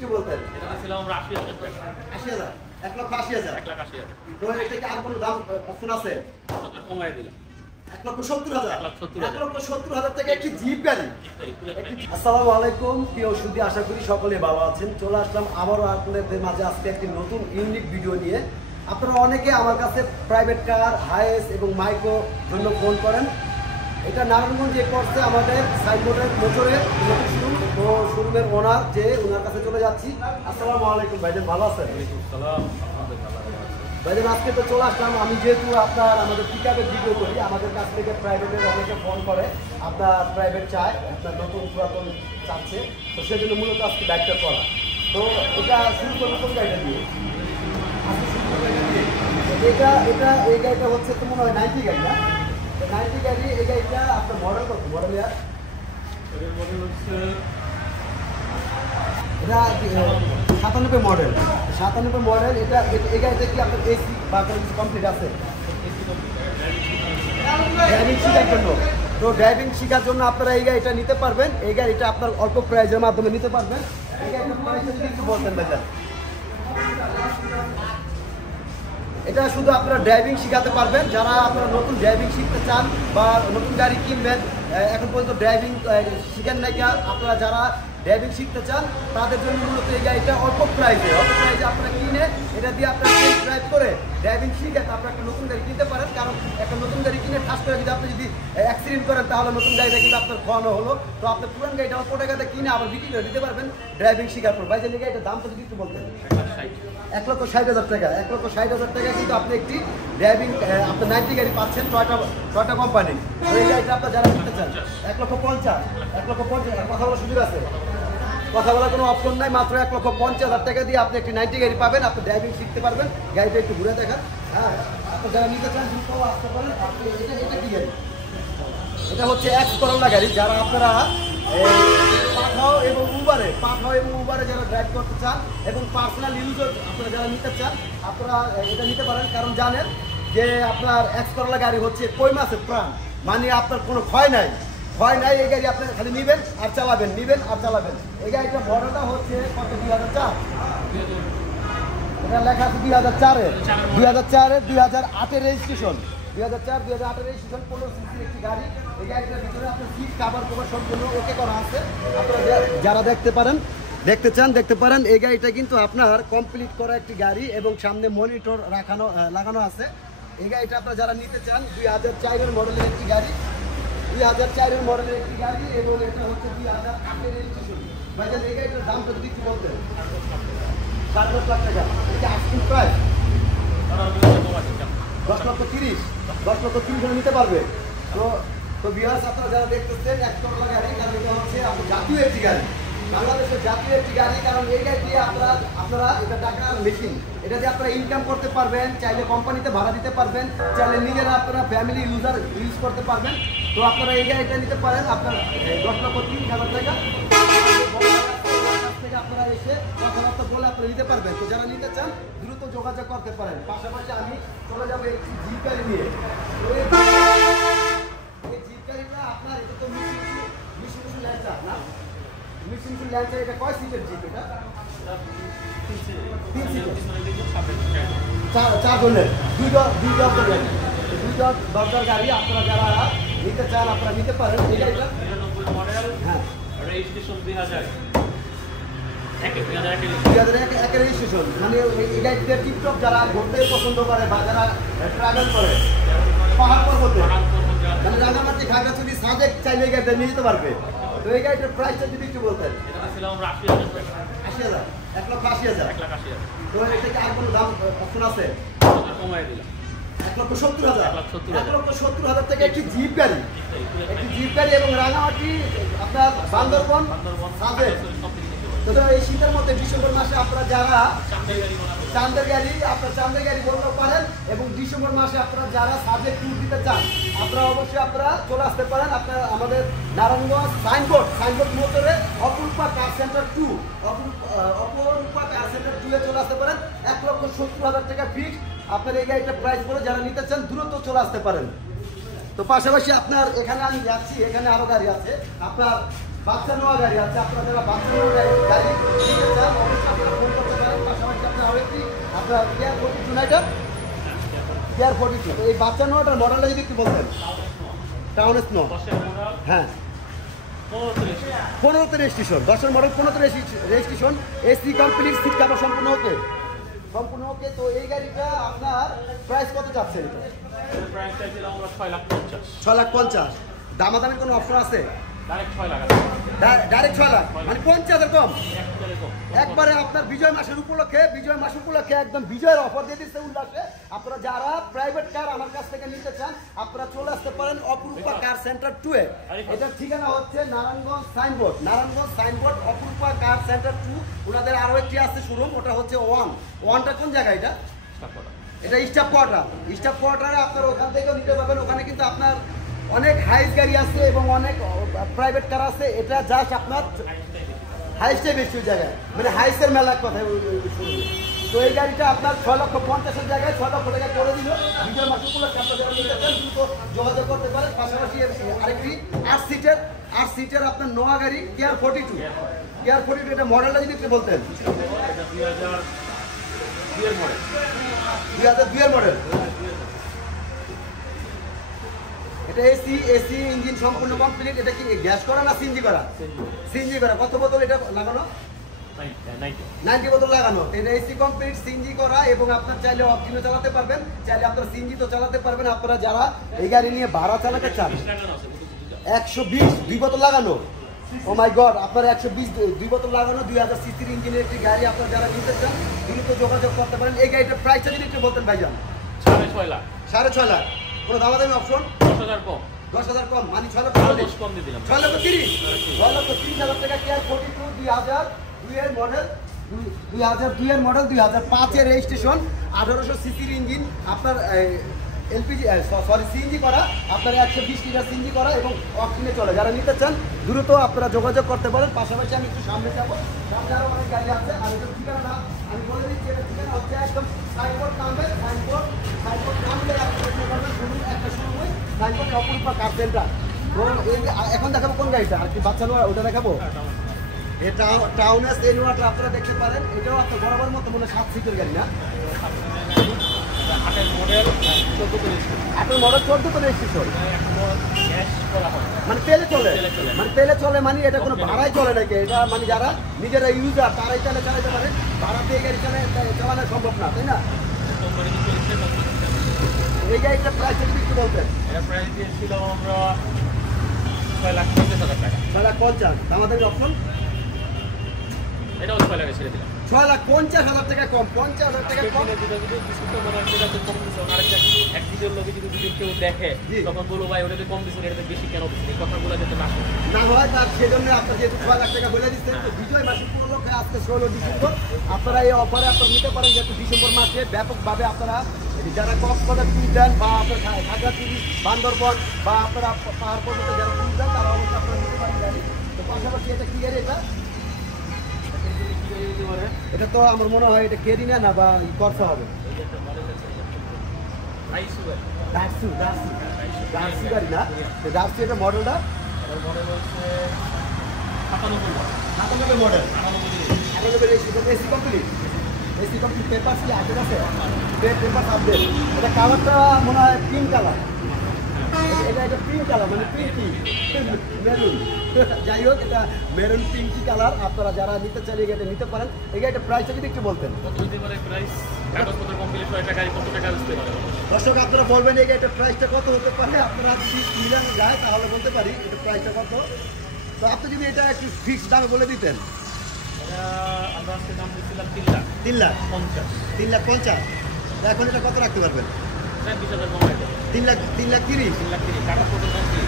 একটু বলতেন। এটা ছিল আমরা ৮০,০০০ টাকা। ৮০,০০০, ১,৮০,০০০। ১,৮০,০০০। তো এটা কি আর কোনো দাম অপশন আছে? কমায় দিলাম। ১,৭০,০০০। ১,৭০,০০০। ১,৭০,০০০ টাকা একটি জিপ গাড়ি। আসসালামু আলাইকুম প্রিয় সুধী, আশা করি সকলে ভালো আছেন। চলে আসলাম আবারও আপনাদের মাঝে আজকে একটি নতুন ইউনিক ভিডিও নিয়ে। আপনারা অনেকে আমার কাছে প্রাইভেট কার, হাইস এবং মাইক্রো জন্য ফোন করেন। এটা নারায়ণগঞ্জে পড়ছে আমাদের সাইনবোর্ডের মোটরের শোরুম। তো শোরুমের ওনার যে ওনার কাছে চলে যাচ্ছি। আসসালামু আলাইকুম ভাইজান, ভালো আছেন? ভাইজান আজকে তো চলে আসলাম। আমি যেহেতু আমাদের পিকআপের ভিডিও করি, আমাদের কাছ থেকে প্রাইভেটের অনেকে ফোন করে, আপনার প্রাইভেট চায়, আপনার নতুন পুরাতন চাচ্ছে, তো সেজন্য মূলত আজকে বাইকটা করা। তো এটা শুরু করবো কোন গাড়িটা দিয়ে? এই গাড়িটা হচ্ছে তো মনে হয় 90 গাড়ি, না? 90 গাড়ি। এই গাড়িটা আপনার মডেল কত? মডেল ইয়ার এটা 97 মডেল। 97 মডেল। এটা এই গাড়িতে কি আপনার এসি বা কোনো কিছু কমপ্লিট আছে? ড্রাইভিং শেখার জন্য। তো ড্রাইভিং শেখার জন্য আপনারা এই গাড়িটা নিতে পারবেন। এই গাড়িটা আপনার অল্প প্রাইজের মাধ্যমে নিতে পারবেন। এই গাড়িটার প্রাইসটা যদি একটু বলতেন ভাইজান। এটা শুধু আপনারা ড্রাইভিং শেখাতে পারবেন, যারা আপনারা নতুন ড্রাইভিং শিখতে চান বা নতুন গাড়ি কিনবেন, এখন পর্যন্ত ড্রাইভিং শিখেন নাই, আপনারা যারা ড্রাইভিং শিখতে চান তাদের জন্য মূলত এই গাড়িটা অল্প প্রাইজে আপনারা কিনে এটা দিয়ে আপনারা ড্রাইভ করে ড্রাইভিং শিখে আপনারা একটা নতুন গাড়ি কিনতে পারেন। কারণ একটা নতুন গাড়ি কিনে ঠাস করে যদি আপনি অ্যাক্সিডেন্ট করেন তাহলে নতুন গাড়িটা কিন্তু আপনার খোয়ানো হলো। তো আপনার পুরান গাড়িটা অল্প টাকাতে কিনে আবার বিক্রি করে দিতে পারবেন ড্রাইভিং শিখার পর। ভাই যে গাড়িটার দামটা যদি একটু বলতেন। 1,60,000 টাকা। 1,60,000 টাকা কিন্তু আপনি একটি ড্রাইভিং আপনার 90 গাড়ি পাচ্ছেন টয়টা কোম্পানি। এই গাড়িটা আপনার যারা কিনতে চান 1,50,000 কথা বলার সুযোগ আছে? কথা বলার কোনো অপশন নাই। মাত্র 1,50,000 টাকা দিয়ে আপনি একটি 90 গাড়ি পাবেন। আপনি ড্রাইভিং শিখতে পারবেন। গাড়িটা একটু ঘুরে দেখান। হ্যাঁ, আপনি যারা নিতে চান দ্রুত আসতে পারেন। এটা কি গাড়ি? এটা হচ্ছে এক্স করোলা গাড়ি। যারা আপনারা পাঠাও এবং উবারে যারা ড্রাইভ করতে চান এবং পার্সোনাল ইউজও আপনারা যারা নিতে চান, আপনারা এটা নিতে পারেন। কারণ জানেন যে আপনার এক্স করোলা গাড়ি হচ্ছে কই মাছের প্রাণ, মানে আপনার কোনো ক্ষয় নাই। এই গাড়ি আপনি খালি নিবেন আর চালাবেন, এই গাড়িটার মডেলটা হচ্ছে কত? 2004। এটা লেখা আছে 2004-এর 2008-এর রেজিস্ট্রেশন। 2008-এর রেজিস্ট্রেশন 15 সিসির একটি গাড়ি। এই গাড়িটার ভিতরে আপনার সিট কাভার সম্পূর্ণ ওকে করা আছে। আপনারা যারা দেখতে চান দেখতে পারেন। এই গাড়িটা কিন্তু আপনার কমপ্লিট করা একটি গাড়ি এবং সামনে মনিটর লাগানো আছে। এই গাড়িটা আপনারা যারা নিতে চান 2004-এর মডেলের একটি গাড়ি। 2004-এর মডেলের একটি গাড়ি এবং এটা হচ্ছে 2008-এর রেজিস্ট্রেশন। ভাইজান এই গাড়িটার দামটা যদি একটু বলতেন। 7 লাখ টাকা। এটা আস্কিং প্রাইস 10,30,000 নিতে পারবে। তো ভিউয়ার্স, আপনারা যারা দেখতেছেন এক করোলা গাড়ি, কারণ এটা হচ্ছে আপনার জাতীয় একটি গাড়ি, বাংলাদেশের জাতীয় একটি গাড়ি। কারণ এই গাড়ি দিয়ে আপনারা এটা টাকার মেশিন, এটা দিয়ে আপনারা ইনকাম করতে পারবেন, চাইলে কোম্পানিতে ভাড়া দিতে পারবেন, চাইলে নিজেরা আপনারা ফ্যামিলি ইউজ করতে পারবেন। তো আপনারা এই গাড়িটা নিতে পারেন আপনার 10,30,000 টাকা থেকে আপনারা এসে কথাবার্তা বলে আপনারা নিতে পারবেন। তো যারা নিতে চান দ্রুত যোগাযোগ করতে পারেন। পাশাপাশি আমি চলে যাবো একটি জিপ গাড়ি নিয়ে। এই জিপ গাড়িটা আপনার এটা তো মিশুমিশু ল্যান্সার, না? মিশুমিশু ল্যান্সার। এটা কয় সিটের জিপ? এটা 3 সিটের, 4 জনের, 2 দরজার গাড়ি। আপনারা যারা নিতে চান আপনারা নিতে পারেন। এই গাড়িটা হ্যাঁ রেজিস্ট্রেশন 2001 রেজিস্ট্রেশন। মানে এই গাড়িতে টিপটপ যারা ঘুরতে পছন্দ করে বা যারা ট্রাভেল করে পাহাড় পর্বতে, মানে রাঙামাটি, খাগড়াছড়ি, সাজেক চাইলে এই গাড়িটা নিয়ে যেতে পারবে। তো এই গাড়িটার প্রাইসটা যদি একটু বলতেন। এটা ছিল আমরা ৮০,০০০ টাকা। 80,000, 1,80,000। 1,80,000। তো এটা কি আর কোনো দাম অপশন আছে? কমায় দিলাম। 1,70,000। 1,70,000 টাকা একটি জিপ গাড়ি। এবং রাঙামাটি, আপনার বান্দরবন, সাজেক। তো এই শীতের মধ্যে ডিসেম্বর মাসে আপনারা যারা চান্দের গাড়ি বলতে পারেন, এবং ডিসেম্বর মাসে আপনারা যারা সাজেক ট্যুর দিতে চান আপনারা অবশ্যই আপনারা চলে আসতে পারেন। আপনারা আমাদের নারায়ণগঞ্জ সাইনবোর্ড মোটরে অপরূপা কার সেন্টার 2 এ চলে আসতে পারেন। 1,70,000 টাকা ফিক্স। আপনার এই গাড়িটা প্রাইস বলে যারা নিতে চান দ্রুত চলে আসতে পারেন। তো পাশাপাশি আপনার এখানে আমি যাচ্ছি, এখানে আরো গাড়ি আছে, আপনার বাচ্চা নেওয়া গাড়ি আছে। আপনারা যারা বাচ্চা নেওয়া গাড়ি নিতে চান কেয়ার 42 তো এই বাচ্চা নোয়াটার মডেলটা যদি একটু বলতেন টাউন স্নো 10-এর মডেল হ্যাঁ 15তে রেজিস্ট্রেশন 10এর মডেল 15তে registration AC complete seat cover সম্পূর্ণ ওকে তো এই গাড়িটা আপনার প্রাইস কত চাচ্ছেন এর প্রাইস চাইছিলাম আমরা 6,50,000 6,50,000 দামাদামির কোনো অপশন আছে ডাইরেক্ট 6 লাখ ডাইরেক্ট 6 লাখ মানে 50,000 কম একবারে কম একবারে আপনার বিজয় মাস উপলক্ষে একদম বিজয়ের অফার দিয়ে দিচ্ছে উল্লাসে আপনারা যারা প্রাইভেট কার আমার কাছ থেকে নিতে চান আপনারা চলে আসতে পারেন অপরূপা কার সেন্টার 2 এ এটার ঠিকানা হচ্ছে নারায়ণগঞ্জ সাইনবোর্ড অপরূপা কার সেন্টার 2 ওনাদের আরো একটি আছে শোরুম ওটা হচ্ছে ওয়ানটা কোন জায়গায় এটা স্টাফ কোয়ার্টারে আপনারা ওখান থেকেও নিতে পারবেন ওখানে কিন্তু আপনার অনেক হাইস গাড়ি আছে এবং অনেক প্রাইভেট কার আছে এটা জাস্ট আপনার হাইস্টে বেশি জায়গায় মানে হাইস্টের মেলার কথা তো এই গাড়িটা আপনার 6,50,000 জায়গায় 6 লক্ষ টাকা করে দিল বিজয় মাসুকুলো যোগাযোগ করতে পারে পাশাপাশি আরেকটি 8 সিটের আপনার নোয়া গাড়ি কেয়ার 42 এটা মডেলটা যদি একটু বলতেন 2002 এর মডেল এটা এসি ইঞ্জিন সম্পূর্ণ কমপ্লিট এটা কি গ্যাস করা না সিএনজি করা কত বোতল এটা লাগানো 90 বোতল লাগানো এটা এসি কমপ্লিট সিএনজি করা এবং আপনার চাইলে অপটিনও চালাতে পারবেন চাইলে আপনারা সিএনজি তো চালাতে পারবেন আপনারা যারা এই গাড়ি নিয়ে ভাড়া চালাতে চান 120 2 বোতল লাগানো ও মাই গড আপনার 120 2 বোতল লাগানো 2000 সিসির ইঞ্জিনের একটি গাড়ি আপনারা যারা নিতে চান দ্রুত যোগাযোগ করতে পারেন এই গাড়িটার প্রাইসটা যদি একটু বলতেন ভাইজান 6.5 লাখ 6.5 লাখ কোনো দামাদামি অপশন 10,000 কম 10,000 কম মানে 6 লক্ষ 10 কম দিয়ে দিলাম 6,30,000 টাকা কেয়ার 42 2002 এর মডেল 2002 এর মডেল 2005 এর রেজিস্ট্রেশন 1800 সিসির ইঞ্জিন আপনার এলপিজি সিএনজি করা আপনার 120 লিটার সিএনজি করা এবং অকটেনে চলে যারা নিতে চান দ্রুত আপনারা যোগাযোগ করতে পারেন পাশাপাশি আমি একটু সামনে যাবো সামনে আরো অনেক গাড়ি আছে আর এটার ঠিকানা আমি বলে দিচ্ছি এটার ঠিকানা হচ্ছে একদম সাইনবোর্ড নামবে সাইনবোর্ড নামলে একটা শুরু হয় সাইনবোর্ড অপরূপা কার সেন্টার এখন দেখাবো কোন গাড়িটা আর কি বাচ্চা নোয়া ওটা দেখাবো এটা টাউনেস এই নোয়াটা আপনারা দেখতে পারেন এটাও আপনার বরাবর মতো মনে 7 সিটের গাড়ি না 8 মডেল 14 তো রেজিস্ট্রেশন মানে তেলে চলে মানে এটা কোনো ভাড়াই চলে নাকি এটা মানে যারা নিজেরা ইউজার তারাই চালাতে পারে ভাড়া দিয়ে গাড়ি চালানো সম্ভব না তাই না এই গাড়িটার প্রাইস একটু বলতেন এটা প্রাইস দিয়েছিল আমরা 6,50,000 টাকা 6,50,000 আমাদের অপশন এটাও 6 লাখে ছেড়ে দিলাম 6,50,000 টাকা কম 50,000 টাকা কম কেউ দেখে তখন বলবো ভাই ওটাতে কম দিচ্ছে এটাতে বেশি কেন দিচ্ছে কথাগুলো যাতে না হয় তার সেজন্য আপনার যেহেতু 6 লাখ টাকা বলে দিচ্ছেন তো বিজয় মাসের উপলক্ষে আজকে 16 ডিসেম্বর আপনারা এই অফারে আপনারা নিতে পারেন যেহেতু ডিসেম্বর মাসে ব্যাপকভাবে আপনারা যারা কক্সবাজার ট্যুর দেন বা আপনার খাগড়াছড়ি বান্দরবন বা আপনারা পাহাড় পর্বতে যারা ট্যুর দেন তারা অবশ্যই আপনারা নিতে পারেন গাড়ি তো পাশাপাশি এটা কি গাড়ি এটা তো আমার মনে হয় এটা কেরিনা না বা করতে হবে ডার্সি গাড়ি না ডার্সি এটা মডেলটা মডেল এসি কমপ্লিট পেপার কি আগে আছে পেপার আপডেট এটা কালারটা মনে হয় পিঙ্ক কালার এটা পিঙ্ক কালার মানে পিঙ্কি মেরুন যাই হোক এটা মেরুন পিঙ্কি কালার আপনারা যারা নিতে চাইলে এটা নিতে পারেন এই গাড়িটা প্রাইসটা যদি একটু বলতেন দর্শক আপনারা বলবেন এই গাড়িটার প্রাইসটা কত হতে পারে আপনারা যদি মিলান যায় তাহলে বলতে পারি এটা প্রাইসটা কত তো আপনি যদি এটা একটু ফিক্সড দামে বলে দিতেন আমরা আজকে দাম দিচ্ছিলাম 3,50,000 এখন এটা কত রাখতে পারবেন 20,000 কমাই দেবো 3,30,000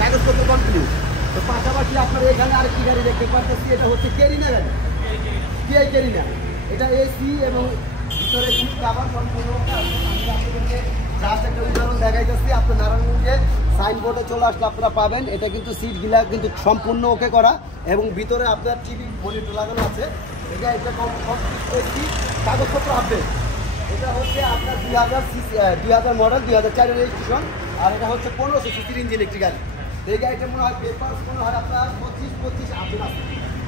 কাগজপত্র কমপ্লিট তো পাশাপাশি আপনার এখানে আরেকটি গাড়ি দেখতে পাচ্ছি এটা হচ্ছে কেরিনা গাড়ি কেরিনা এটা এসি এবং ভিতরে সিট কভার সম্পূর্ণ আমি আপনাদেরকে জাস্ট একটা উদাহরণ দেখাইতেছি আপনার নারায়ণগঞ্জে সাইনবোর্ডে চলে আসলে আপনারা পাবেন এটা কিন্তু সিটগুলা কিন্তু সম্পূর্ণ ওকে করা এবং ভিতরে আপনার টিভি মনিটর লাগানো আছে এটা কাগজপত্র আপডেট এটা হচ্ছে আপনার 2000 মডেল 2004 রেজিস্ট্রেশন আর এটা হচ্ছে 1500 সিসির ইঞ্জিন একটি গাড়ি এই গাড়িটা মনে হয় পেপার মনে হয় আপনার 25 আপডেট আছে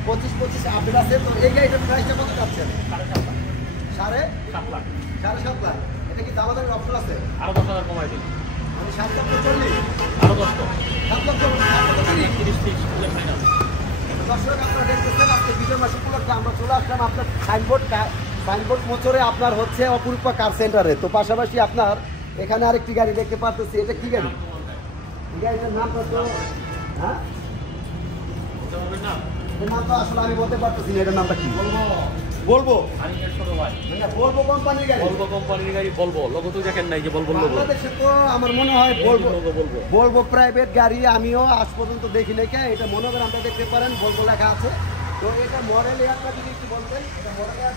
25 আপডেট আছে তো এই গাড়িটার প্রাইসটা কত যাচ্ছে 7.5 লাখ 7.5 লাখ এটা কি দামাদামি অপশন আছে? আরো 10,000 কমাই দিন। মানে 7,40,000 আরো 10 তো 7,30,000 30 বলে ফাইনাল। দর্শক আপনারা দেখতেছেন আজকে বিজয় মাস উপলক্ষে আমরা চলে আসলাম আপনার সাইনবোর্ড মোচরে আপনার হচ্ছে অপরূপা কার সেন্টারে। তো পাশাপাশি আপনার এখানে আরেকটি গাড়ি দেখতে পাচ্ছি। এটা কি গাড়ি? এই গাড়িটার নামটা তো হ্যাঁ এর নাম তো আসলে আমি বলতে পারতেছি না। এটার নামটা কি বলবো? বলবো কোম্পানির গাড়ি। বলবো কোম্পানির গাড়ি, বলবো লোগো তো দেখেন নাই যে বলবো লোগো। বাংলাদেশে তো আমার মনে হয় বলবো প্রাইভেট গাড়ি আমিও আজ পর্যন্ত দেখি নাই। এটা মনোগ্রাম আমরা দেখতে পারেন বলবো লেখা আছে। তো এটা মডেল ইয়ারটা যদি একটু বলতেন। এটা মডেল ইয়ার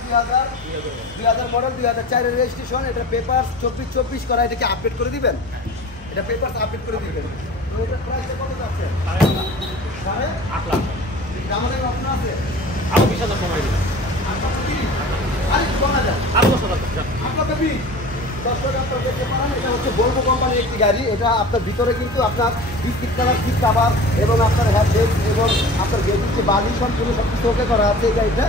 2000 মডেল 2004 এর রেজিস্ট্রেশন। এটা পেপার 24 করা। এটাকে আপডেট করে দিবেন। এটা পেপার আপডেট করে দিবেন। তো এটা প্রাইসটা কত যাচ্ছে? 8 লাখ। আমাদের অপশন আছে আরো 20,000 কমাই দিন। আরেকটু কমা যায়। আরো 10,000 আপনাকে দর্শক আপনারা দেখতে পারেন এটা হচ্ছে ভলভো কোম্পানির একটি গাড়ি। এটা আপনার ভিতরে কিন্তু আপনার বিস্কিট কালার সিট কাভার এবং আপনার হ্যান্ডেল এবং আপনার গেটের যে বালি সম্পূর্ণ সব কিছু ওকে করা আছে। এই গাড়িটা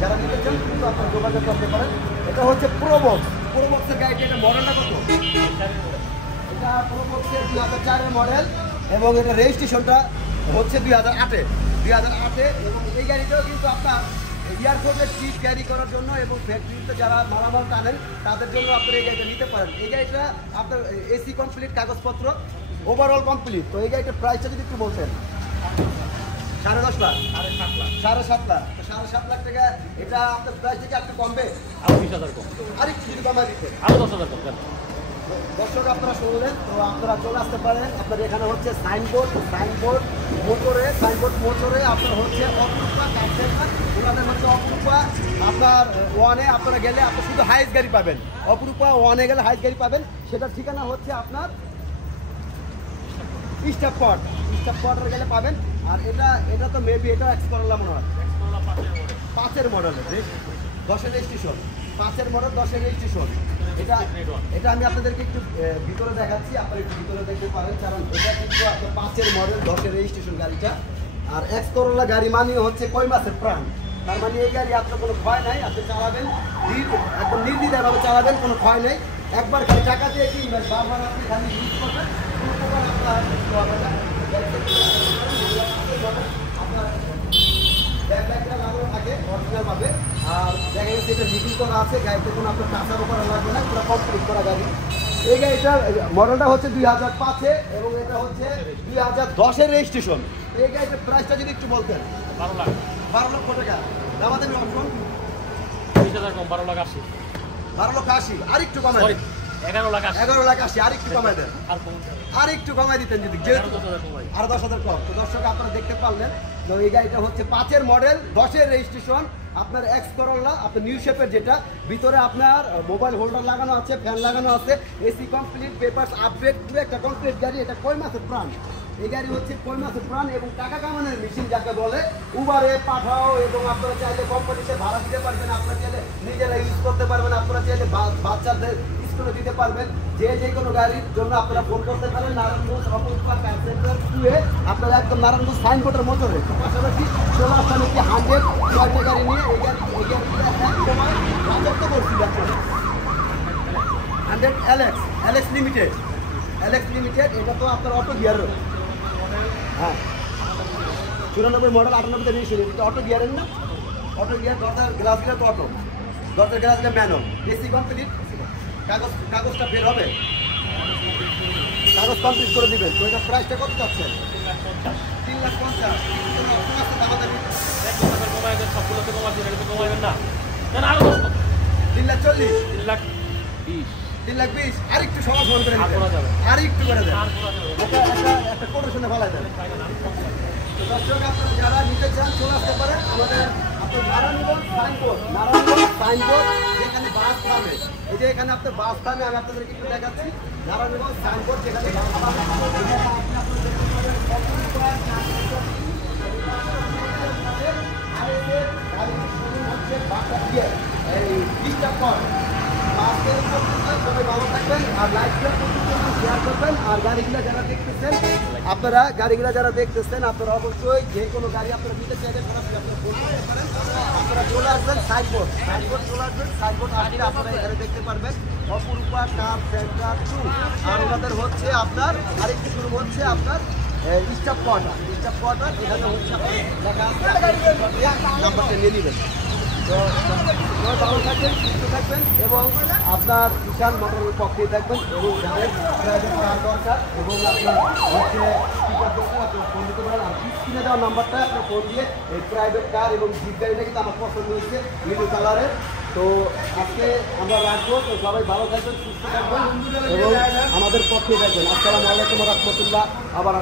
যারা নিতে চান কিন্তু আপনার যোগাযোগ করতে পারেন। এটা হচ্ছে প্রোবক্সের গাড়িটা। এটা মডেলটা কত? এটা প্রোবক্সের 2004 এর মডেল এবং এটা রেজিস্ট্রেশনটা হচ্ছে 2008 এবং এই গাড়িটাও কিন্তু আপনার এয়ারপোর্টের চিপ ক্যারি করার জন্য এবং ফ্যাক্টরিতে যারা মালামাল টানেন তাদের জন্য আপনারা এই গাড়িটা নিতে পারেন। এই গাড়িটা আপনার এসি কমপ্লিট, কাগজপত্র ওভারঅল কমপ্লিট। তো এই গাড়িটার প্রাইসটা যদি একটু বলতেন। 10.5 লাখ, 7.5 লাখ। তো 7.5 লাখ টাকা এটা আপনার প্রাইস থেকে একটু কমবে। আরো 20,000 কম। আরেকটু যদি কমাই দিতে। আরো 10,000 কম। দর্শক আপনারা শুনলেন। তো আপনারা চলে আসতে পারেন। আপনার এখানে হচ্ছে সাইনবোর্ড মোটরে আপনার হচ্ছে অপরূপা কার সেন্টার। ওনাদের হচ্ছে অপরূপা আপনার ওয়ানে আপনারা গেলে আপনি শুধু হাইস্ট গাড়ি পাবেন। অপরূপা ওয়ানে গেলে হাইস্ট গাড়ি পাবেন। সেটার ঠিকানা হচ্ছে আপনার স্টাফ পটের গেলে পাবেন। আর এটা তো মেবি এটা এক্সকরলা মনে হয় 5 মডেলের 10 রেজিস্ট্রেশন। 5 model 10 registration. এটা আমি আপনাদেরকে একটু ভিতরে দেখাচ্ছি। আপনারা একটু ভিতরে দেখতে পারেন। কারণ এটা কিন্তু আপনার 5 মডেল 10 রেজিস্ট্রেশন গাড়িটা। আর এক্সকরলা গাড়ি মানে হচ্ছে কয় মাসের প্রাণ। তার মানে এই গাড়ি আপনার কোনো ক্ষয় নাই। আপনি চালাবেন একদম নির্দ্বিধাভাবে চালাবেন, কোনো ক্ষয় নেই। একবার খালি টাকা দিয়ে কি বারবার আপনি খালি ইউজ করবেন, কোনো প্রকার আপনার হবে না। আপনার ব্যাকলাইটটা লাগানো থাকে অরিজিনাল ভাবে। আর দেখা গেছে এটা মিটিং করা আছে। গাড়িতে কোনো আপনার টাচারও করা লাগবে না, পুরো কমপ্লিট করা গাড়ি। এই গাড়িটার মডেলটা হচ্ছে 2005 এবং এটা হচ্ছে 2010 রেজিস্ট্রেশন। এই গাড়িটার প্রাইসটা যদি একটু বলতেন। 12 লাখ। 12 লক্ষ টাকা আমাদের অপশন। 20,000 কম। 12 লাখ 80। 12 লক্ষ 80। আর একটু কমাই দেন। 11 লাখ 80। 11 লাখ 80। আর একটু কমাই দেন। আর একটু কমাই দিতেন যদি। যেহেতু আরো 10,000 কম। তো দর্শক আপনারা দেখতে পারলেন। তো এই গাড়িটা হচ্ছে 5 মডেল 10 রেজিস্ট্রেশন। আপনার এক্সকরলা আপনার নিউ শেপের, যেটা ভিতরে আপনার মোবাইল হোল্ডার লাগানো আছে, ফ্যান লাগানো আছে, এসি কমপ্লিট, পেপারস আপডেট, পুরো একটা কমপ্লিট গাড়ি। এটা কয় মাসের প্রাণ। এই গাড়ি হচ্ছে কয় মাসের প্রাণ এবং টাকা কামানোর মেশিন যাকে বলে। উবারে পাঠাও এবং আপনারা চাইলে কোম্পানিতে ভাড়া দিতে পারবেন, আপনারা চাইলে নিজেরা ইউজ করতে পারবেন, আপনারা চাইলে বাচ্চাদের স্কুলে দিতে পারবেন। যে কোনো গাড়ির জন্য আপনারা ফোন করতে পারেন নারায়ণগঞ্জ অপরূপা কার সেন্টার 2 আপনারা একদম নারায়ণগঞ্জ সাইনবোর্ডের মোটরে। পাশাপাশি চলে আসলাম একটি 100 গাড়ি নিয়ে। এই গাড়িটা এক সময় রাজত্ব করছিল। 100 এলএক্স লিমিটেড। এটা তো আপনার অটো গিয়ার। হ্যাঁ 94 মডেল 98 রেজিস্ট্রেশন। এটা অটো গিয়ারের না? Auto gear. দরজার গ্লাসগুলো তো অটো, দরজার গ্লাসগুলো ম্যানুয়াল। AC complete. কাগজটা বের হবে, কাগজ কমপ্লিট করে দিবেন। তো এটা প্রাইসটা কত যাচ্ছে? 3,50,000। সবগুলোতে কমাচ্ছেন, এটা তো কমাবেন না। আরো 10 কম। 3,40,000। 3,20,000। 3,20,000। আর একটু সমাজ মনে করে আর করা যাবে। আর একটু করে দেন। আর করা যাবে। একটা কোটেশনে ফেলাই দেন। তো দর্শক আপনারা যারা নিতে চান চলে আসতে পারেন আমাদের। আপনার নারায়ণগঞ্জ সাইনবোর্ড যেখানে বাস থামে। এই যে এখানে আপনার বাস থামে, আমি আপনাদেরকে একটু দেখাচ্ছি। নারায়ণগঞ্জ সাইনবোর্ড যেখানে বাস থামে, আজকে এই পর্যন্ত। সবাই ভালো থাকবেন আর লাইভটা শেয়ার করবেন। আর গাড়িগুলো যারা দেখতেছেন আপনারা অবশ্যই যে কোনো গাড়ি আপনারা নিতে চাইলে সরাসরি আপনারা ফোন করতে পারেন। আপনারা চলে আসবেন সাইনবোর্ড চলে আসবেন, সাইনবোর্ড আসলে আপনারা এখানে দেখতে পারবেন অপরূপা কার সেন্টার 2। আর ওনাদের হচ্ছে আপনার আরেকটি শুরু হচ্ছে আপনার স্টাফ কোয়ার্টার এখানে হচ্ছে আপনার লেখা আছে, নাম্বারটা নিয়ে নেবেন। তো সবাই ভালো থাকবেন, সুস্থ থাকবেন এবং আপনার কিষান মোটরের পক্ষে থাকবেন এবং যাদের প্রাইভেট কার দরকার এবং আপনার হচ্ছে স্পিকার দরকার আপনার ফোন দিতে পারেন। আর স্ক্রিনে দেওয়া নাম্বারটা আপনার ফোন দিয়ে এই প্রাইভেট কার এবং জিপ গাড়িটা কিন্তু আমার পছন্দ হয়েছে ব্লু কালারের। তো আজকে আমরা রাখবো। তো সবাই ভালো থাকবেন, সুস্থ থাকবেন এবং আমাদের পক্ষে থাকবেন। আসসালামু আলাইকুম ওয়া রাহমাতুল্লাহ। আবার